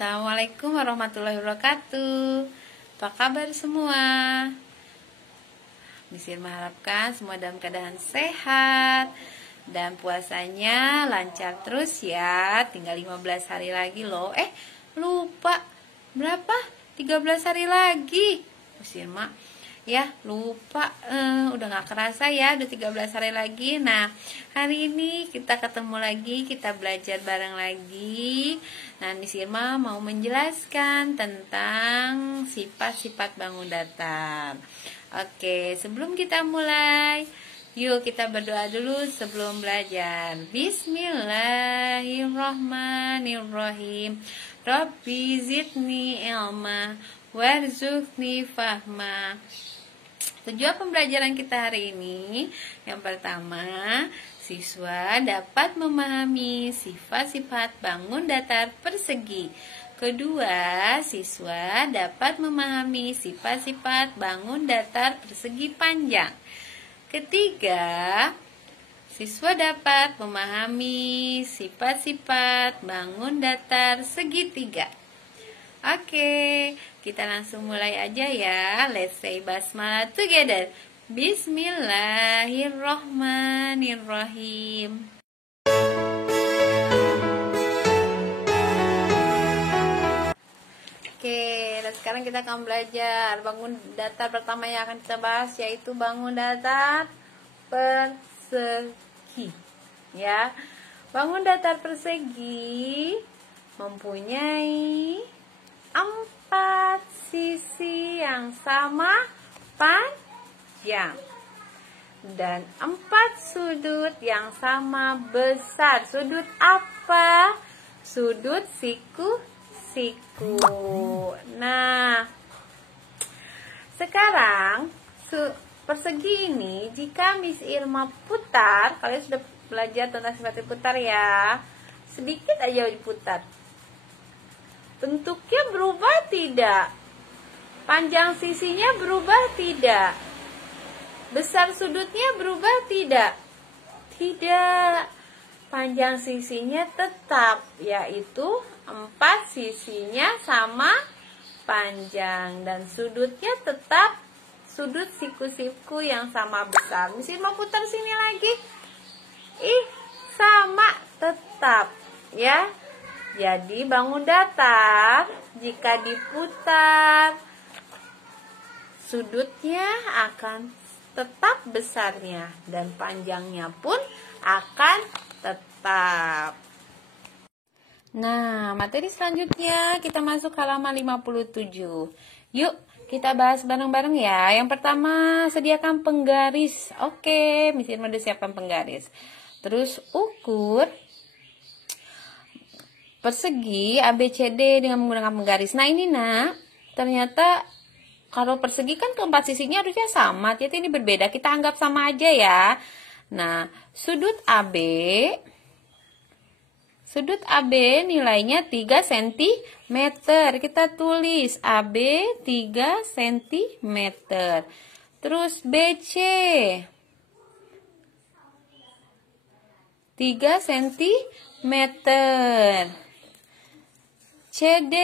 Assalamualaikum warahmatullahi wabarakatuh. Apa kabar semua? Miss Irma harapkan semua dalam keadaan sehat dan puasanya lancar terus ya. Tinggal 15 hari lagi loh. Lupa. Berapa? 13 hari lagi. Miss Irma ya lupa, udah gak kerasa ya, udah 13 hari lagi. Nah, hari ini kita ketemu lagi, kita belajar bareng lagi. Nah, Miss Irma mau menjelaskan tentang sifat-sifat bangun datar. Oke, sebelum kita mulai, yuk kita berdoa dulu sebelum belajar. Bismillahirrahmanirrahim. Rabbi zidni ilma warzuqni fahma. Tujuan pembelajaran kita hari ini, yang pertama, siswa dapat memahami sifat-sifat bangun datar persegi. Kedua, siswa dapat memahami sifat-sifat bangun datar persegi panjang. Ketiga, siswa dapat memahami sifat-sifat bangun datar segitiga. Oke, kita langsung mulai aja ya. Let's say basmalah together. Bismillahirrahmanirrahim. Oke, dan sekarang kita akan belajar bangun datar pertama yang akan kita bahas, yaitu bangun datar persegi. Ya, bangun datar persegi mempunyai 4 sisi yang sama panjang dan 4 sudut yang sama besar. Sudut apa? Sudut siku-siku. Nah, sekarang persegi ini jika Miss Irma putar, kalian sudah belajar tentang sifat putar ya, sedikit aja diputar, bentuknya berubah tidak? Panjang sisinya berubah tidak? Besar sudutnya berubah tidak? Tidak. Panjang sisinya tetap, yaitu 4 sisinya sama panjang dan sudutnya tetap sudut siku-siku yang sama besar. Miss Irma putar sini lagi. Sama tetap ya. Jadi bangun datar jika diputar, sudutnya akan tetap besarnya dan panjangnya pun akan tetap. Nah, materi selanjutnya kita masuk halaman 57. Yuk kita bahas bareng-bareng ya. Yang pertama, sediakan penggaris. Oke, Miss Irma udah siapkan penggaris. Terus ukur persegi ABCD dengan menggunakan penggaris. Nah ini ternyata kalau persegi kan keempat sisinya harusnya sama, ternyata ini berbeda. Kita anggap sama aja ya. Nah, sudut AB nilainya 3 cm. Kita tulis AB 3 cm. Terus BC 3 cm. CD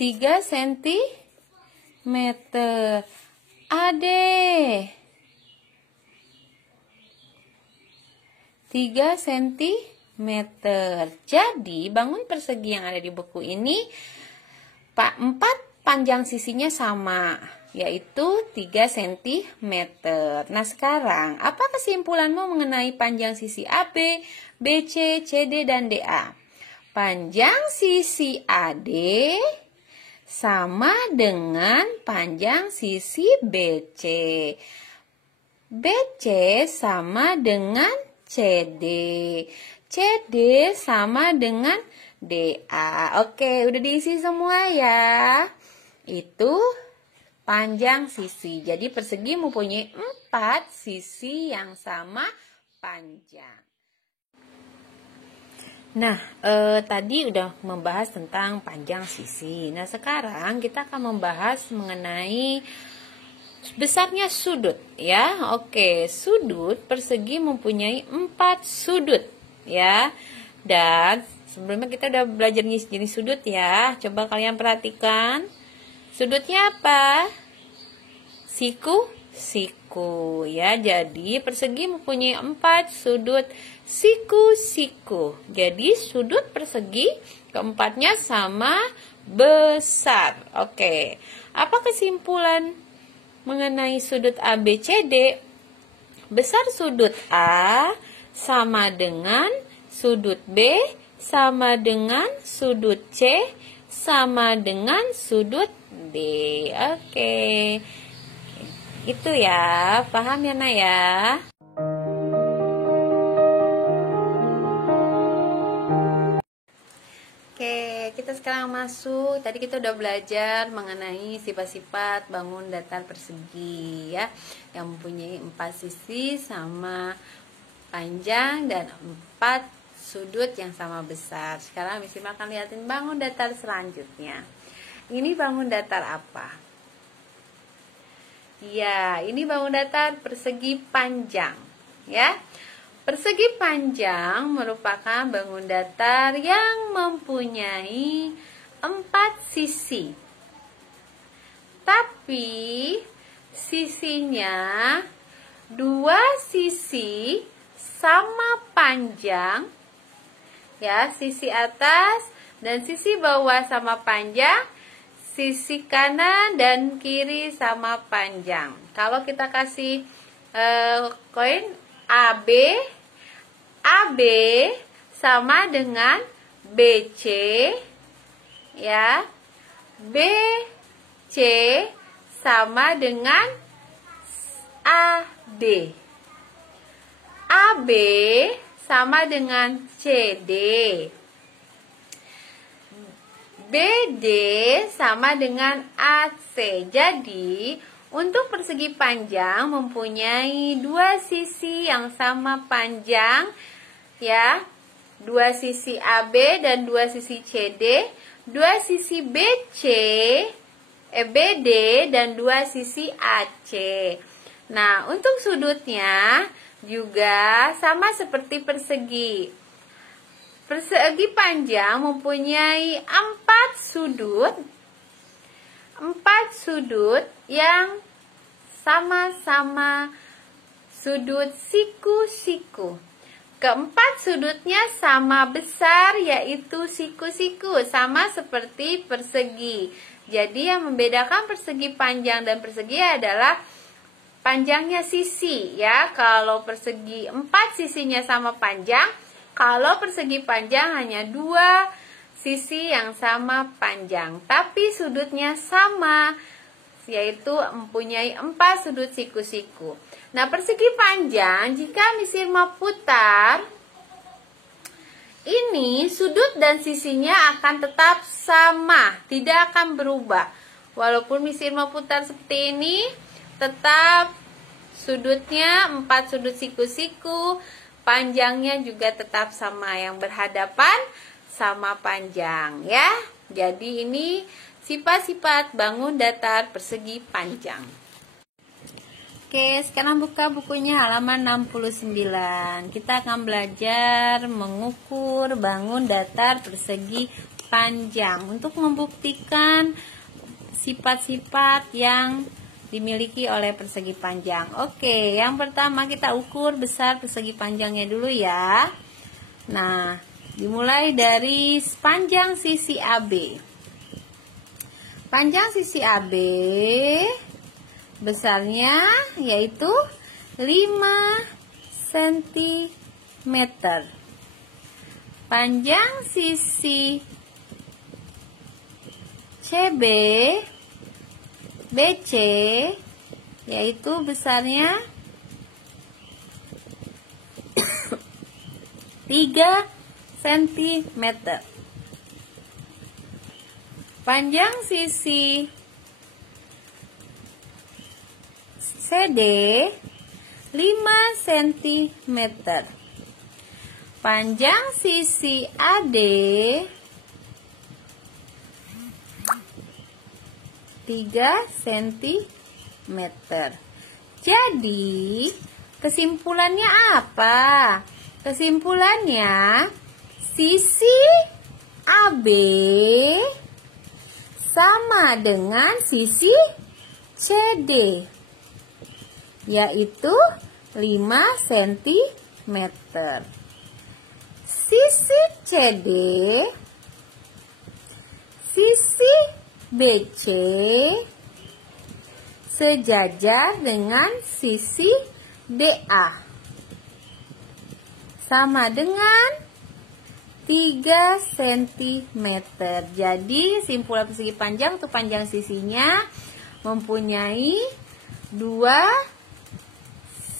3 cm. AD 3 cm. Jadi bangun persegi yang ada di buku ini 4 panjang sisinya sama, yaitu 3 cm. Nah sekarang, apa kesimpulanmu mengenai panjang sisi AB, BC, CD, dan DA? Panjang sisi AD sama dengan panjang sisi BC. BC sama dengan CD. CD sama dengan DA. Oke, udah diisi semua ya. Itu panjang sisi. Jadi persegi mempunyai 4 sisi yang sama panjang. Nah, tadi udah membahas tentang panjang sisi. Nah, sekarang kita akan membahas mengenai besarnya sudut ya. Oke, sudut persegi mempunyai 4 sudut ya. Dan sebelumnya kita udah belajar jenis sudut ya. Coba kalian perhatikan. Sudutnya apa? Siku ya. Jadi persegi mempunyai 4 sudut siku. Jadi sudut persegi keempatnya sama besar. Oke. Apa kesimpulan mengenai sudut ABCD? Besar sudut A sama dengan sudut B sama dengan sudut C sama dengan sudut D. Oke. Itu ya. Paham ya, Nak ya? Oke, kita sekarang masuk. Tadi kita udah belajar mengenai sifat-sifat bangun datar persegi ya, yang mempunyai 4 sisi sama panjang dan 4 sudut yang sama besar. Sekarang Miss Irma akan lihatin bangun datar selanjutnya. Ini bangun datar apa? Ya, ini bangun datar persegi panjang ya. Persegi panjang merupakan bangun datar yang mempunyai 4 sisi. Tapi sisinya 2 sisi sama panjang. Ya, sisi atas dan sisi bawah sama panjang. Sisi kanan dan kiri sama panjang. Kalau kita kasih koin AB sama dengan BC ya. BC sama dengan AD. AB sama dengan CD. BD sama dengan AC. Jadi untuk persegi panjang mempunyai 2 sisi yang sama panjang ya. 2 sisi AB dan 2 sisi CD, 2 sisi BD dan 2 sisi AC. Nah, untuk sudutnya juga sama seperti persegi. Persegi panjang mempunyai 4 sudut. 4 sudut yang sama-sama sudut siku-siku. Keempat sudutnya sama besar, yaitu siku-siku, sama seperti persegi. Jadi yang membedakan persegi panjang dan persegi adalah panjangnya sisi ya. Kalau persegi 4 sisinya sama panjang, kalau persegi panjang hanya 2 sisi yang sama panjang, tapi sudutnya sama, yaitu mempunyai 4 sudut siku-siku. Nah, persegi panjang jika Miss Irma putar, ini sudut dan sisinya akan tetap sama, tidak akan berubah. Walaupun Miss Irma putar seperti ini, tetap sudutnya 4 sudut siku-siku, panjangnya juga tetap sama, yang berhadapan sama panjang ya. Jadi ini sifat-sifat bangun datar persegi panjang. Oke, sekarang buka bukunya halaman 69. Kita akan belajar mengukur bangun datar persegi panjang untuk membuktikan sifat-sifat yang dimiliki oleh persegi panjang. Oke, yang pertama kita ukur besar persegi panjangnya dulu ya. Nah, dimulai dari panjang sisi AB. Panjang sisi AB besarnya yaitu 5 cm. Panjang sisi CB BC yaitu besarnya 3 cm. Panjang sisi CD 5 cm. Panjang sisi AD 3 cm. meter. Jadi, kesimpulannya apa? Kesimpulannya, sisi AB sama dengan sisi CD, yaitu 5 cm. Sisi CD, sisi BC sejajar dengan sisi DA, sama dengan 3 cm. Jadi simpulan persegi panjang untuk panjang sisinya mempunyai 2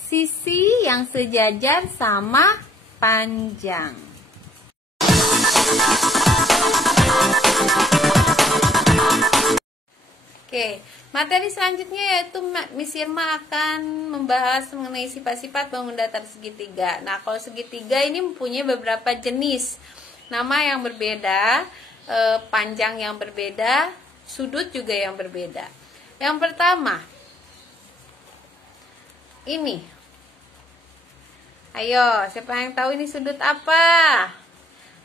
sisi yang sejajar sama panjang. Oke, materi selanjutnya yaitu Miss Irma akan membahas mengenai sifat-sifat bangun datar segitiga. Nah, kalau segitiga ini mempunyai beberapa jenis, nama yang berbeda, panjang yang berbeda, sudut juga yang berbeda. Yang pertama, ini. Ayo, siapa yang tahu ini sudut apa?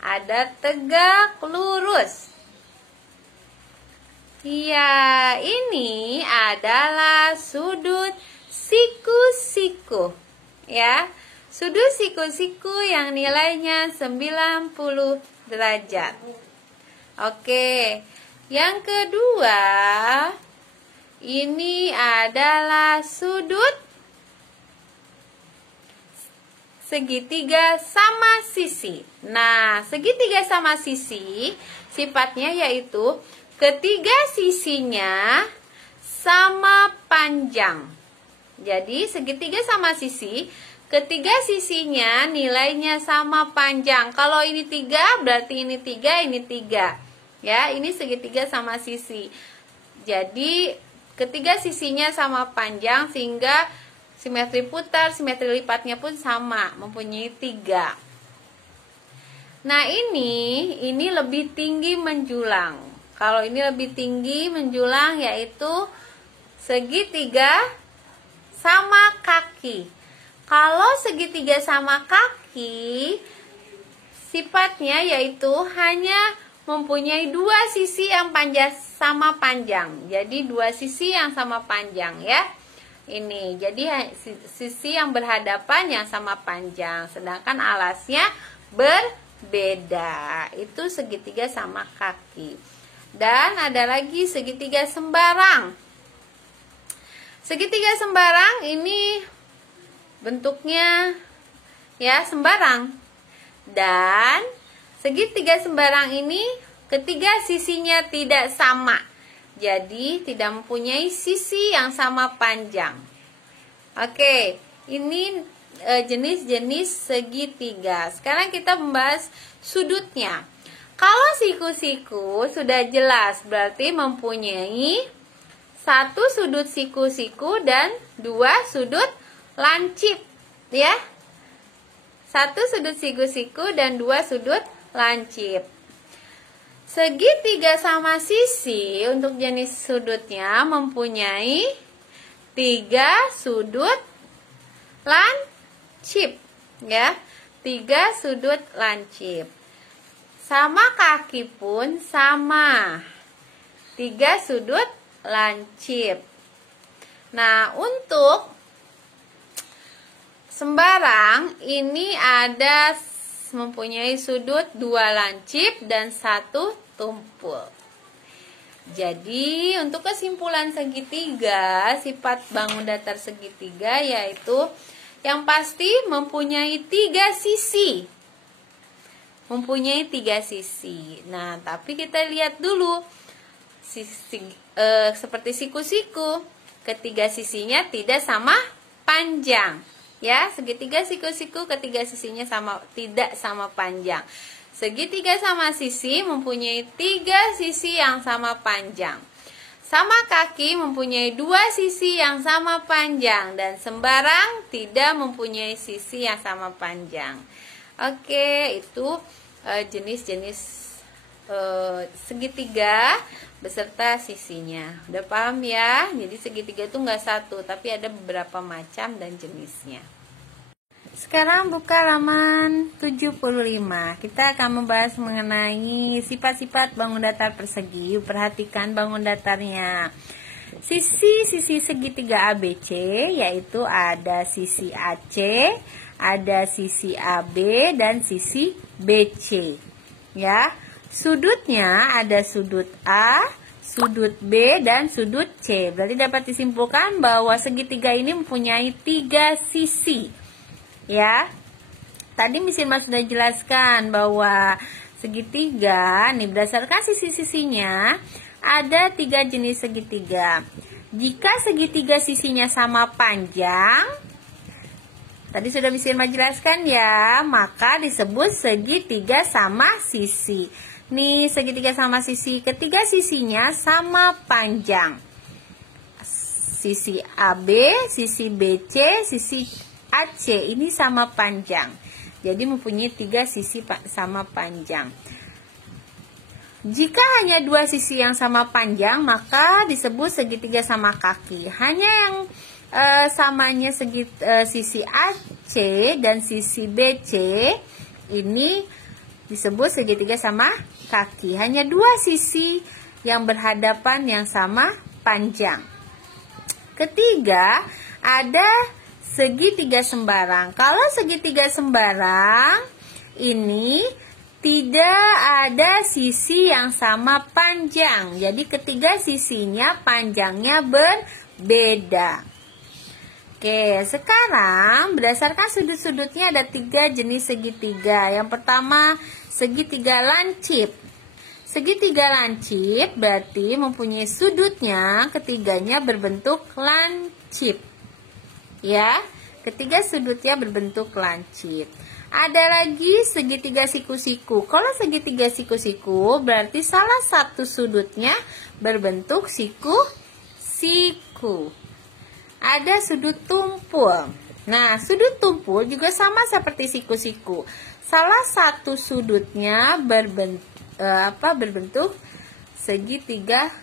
Ada tegak lurus. Iya, ini adalah sudut siku-siku. Ya, sudut siku-siku yang nilainya 90 derajat. Oke, yang kedua, ini adalah sudut segitiga sama sisi. Nah, segitiga sama sisi sifatnya yaitu ketiga sisinya sama panjang. Jadi segitiga sama sisi, ketiga sisinya nilainya sama panjang. Kalau ini 3 berarti ini 3, ini 3. Ya, ini segitiga sama sisi. Jadi ketiga sisinya sama panjang sehingga simetri putar, simetri lipatnya pun sama, mempunyai 3. Nah, ini lebih tinggi menjulang. Kalau ini lebih tinggi menjulang yaitu segitiga sama kaki. Kalau segitiga sama kaki sifatnya yaitu hanya mempunyai 2 sisi yang sama panjang. Jadi 2 sisi yang sama panjang ya. Ini jadi sisi yang berhadapan yang sama panjang, sedangkan alasnya berbeda. Itu segitiga sama kaki. Dan ada lagi segitiga sembarang. Segitiga sembarang ini bentuknya ya sembarang. Dan segitiga sembarang ini ketiga sisinya tidak sama. Jadi tidak mempunyai sisi yang sama panjang. Oke, ini jenis-jenis segitiga. Sekarang kita membahas sudutnya. Kalau siku-siku sudah jelas, berarti mempunyai 1 sudut siku-siku dan 2 sudut lancip, ya. 1 sudut siku-siku dan 2 sudut lancip. Segitiga sama sisi untuk jenis sudutnya mempunyai 3 sudut lancip, ya. 3 sudut lancip. Sama kaki pun sama, 3 sudut lancip. Nah, untuk sembarang ini ada mempunyai sudut 2 lancip dan 1 tumpul. Jadi, untuk kesimpulan segitiga, sifat bangun datar segitiga yaitu yang pasti mempunyai 3 sisi. Mempunyai 3 sisi. Nah, tapi kita lihat dulu seperti siku-siku, ketiga sisinya tidak sama panjang. Ya, segitiga siku-siku ketiga sisinya tidak sama panjang. Segitiga sama sisi mempunyai 3 sisi yang sama panjang. Sama kaki mempunyai 2 sisi yang sama panjang dan sembarang tidak mempunyai sisi yang sama panjang. Oke, itu jenis-jenis segitiga beserta sisinya. Udah paham ya? Jadi segitiga itu enggak satu, tapi ada beberapa macam dan jenisnya. Sekarang buka halaman 75. Kita akan membahas mengenai sifat-sifat bangun datar persegi. Perhatikan bangun datarnya. Sisi segitiga ABC yaitu ada sisi AC, ada sisi AB dan sisi BC. Ya. Sudutnya ada sudut A, sudut B dan sudut C. Berarti dapat disimpulkan bahwa segitiga ini mempunyai 3 sisi. Ya, tadi Miss Irma sudah jelaskan bahwa segitiga nih berdasarkan sisi-sisinya ada 3 jenis segitiga. Jika segitiga sisinya sama panjang, tadi sudah Miss Irma jelaskan ya, maka disebut segitiga sama sisi. Nih segitiga sama sisi, ketiga sisinya sama panjang. Sisi AB, sisi BC, sisi AC ini sama panjang. Jadi mempunyai 3 sisi sama panjang. Jika hanya 2 sisi yang sama panjang, maka disebut segitiga sama kaki. Hanya yang samanya sisi AC dan sisi BC ini disebut segitiga sama kaki. Hanya 2 sisi yang berhadapan yang sama panjang. Ketiga, ada segitiga sembarang. Kalau segitiga sembarang ini tidak ada sisi yang sama panjang. Jadi ketiga sisinya panjangnya berbeda. Oke, sekarang berdasarkan sudut-sudutnya ada 3 jenis segitiga. Yang pertama, segitiga lancip. Segitiga lancip berarti mempunyai sudutnya ketiganya berbentuk lancip. Ya, ketiga sudutnya berbentuk lancip. Ada lagi segitiga siku-siku. Kalau segitiga siku-siku berarti salah satu sudutnya berbentuk siku-siku. Ada sudut tumpul. Nah, sudut tumpul juga sama seperti siku-siku. Salah satu sudutnya berbentuk segitiga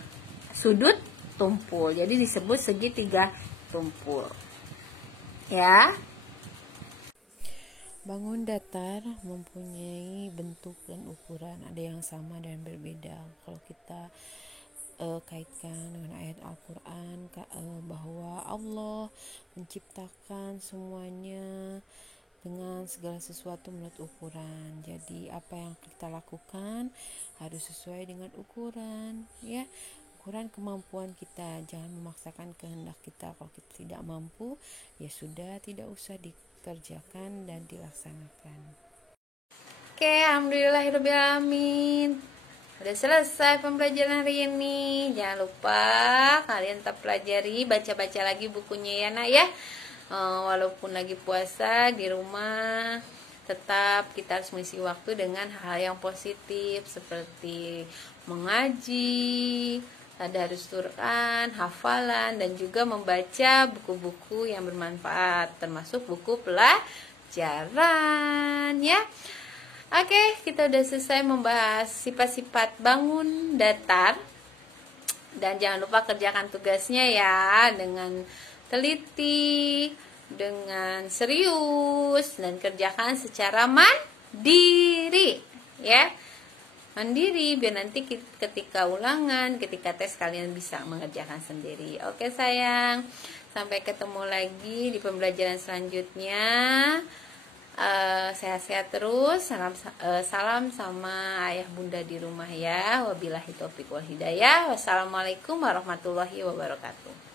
sudut tumpul. Jadi disebut segitiga tumpul. Ya. Bangun datar mempunyai bentuk dan ukuran, ada yang sama dan berbeda. Kalau kita kaitkan dengan ayat Al-Quran bahwa Allah menciptakan semuanya dengan segala sesuatu menurut ukuran. Jadi apa yang kita lakukan harus sesuai dengan ukuran, ya. Ukuran kemampuan kita, jangan memaksakan kehendak kita. Kalau kita tidak mampu, ya sudah, tidak usah dikerjakan dan dilaksanakan. Oke, alhamdulillahirrahmanirrahim. Udah selesai pembelajaran hari ini. Jangan lupa kalian tetap pelajari, baca-baca lagi bukunya ya nak ya. Walaupun lagi puasa di rumah, tetap kita harus mengisi waktu dengan hal yang positif seperti mengaji, tadarus Quran, hafalan, dan juga membaca buku-buku yang bermanfaat, termasuk buku pelajaran ya. Oke, kita udah selesai membahas sifat-sifat bangun datar. Dan jangan lupa kerjakan tugasnya ya dengan teliti, dengan serius, dan kerjakan secara mandiri ya. Mandiri biar nanti ketika ulangan, ketika tes kalian bisa mengerjakan sendiri. Oke sayang, sampai ketemu lagi di pembelajaran selanjutnya. Sehat-sehat terus. Salam sama ayah bunda di rumah ya. Wabillahi taufiq wal hidayah. Wassalamualaikum warahmatullahi wabarakatuh.